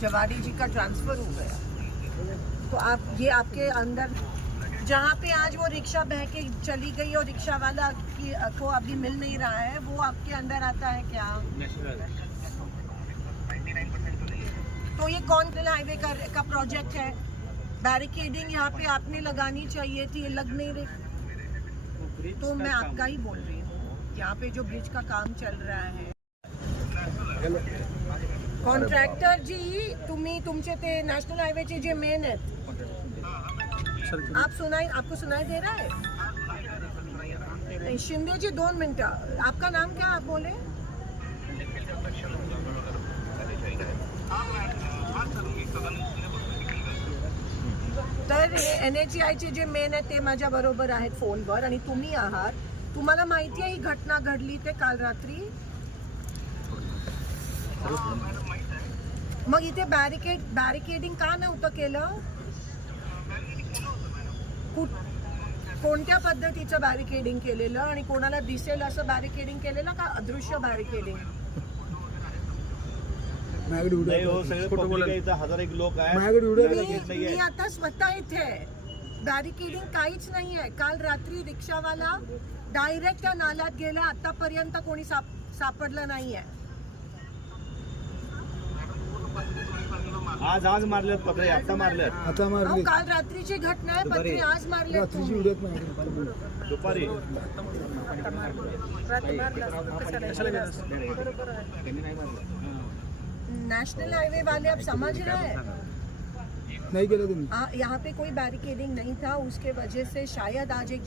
जवाड़ी जी का ट्रांसफ़र हो गया तो आप ये आपके अंदर जहाँ पे आज वो रिक्शा बह के चली गई और रिक्शा वाला की को अभी मिल नहीं रहा है वो आपके अंदर आता है क्या तो, तो ये कौन कल हाईवे का, का प्रोजेक्ट है बैरिकेडिंग यहाँ पे आपने लगानी चाहिए थी ये लग नहीं रही तो मैं आपका ही बोल रही हूँ यहाँ पे जो ब्रिज का काम चल रहा है कॉन्ट्रॅक्टर जी तुम्ही तुमचे ते नॅशनल हायवेचे जे मेन आहेत आप सुनाई आपको सुनाई दे रहा है शिंदे जी दोन मिनट आपका नाम क्या आप बोले तर एन एच आयचे जे मेन आहेत ते माझ्या बरोबर आहेत फोनवर आणि तुम्ही आहात तुम्हाला माहिती आहे ही घटना घडली ते काल रात्री मग इथे बॅरिकेड बॅरिकेडिंग का नव्हतं केलं कोणत्या पद्धतीचं बॅरिकेडिंग केलेलं आणि कोणाला दिसेल असं बॅरिकेडिंग केलेलं का अदृश्य बॅरिकेडिंग हो, हजार एक लोक मी आता स्वतः इथे बॅरिकेडिंग काहीच नाहीये काल रात्री रिक्षावाला डायरेक्ट त्या नाल्यात गेला आतापर्यंत कोणी साप सापडलं नाहीये आज आज मारलं आता मारलं आता मार आज दुपारी नेशनल हाईवे वाले आप समझ रहे हैं नहीं गए यहाँ पे कोई बैरिकेडिंग नहीं था उसके वजह से शायद आज एक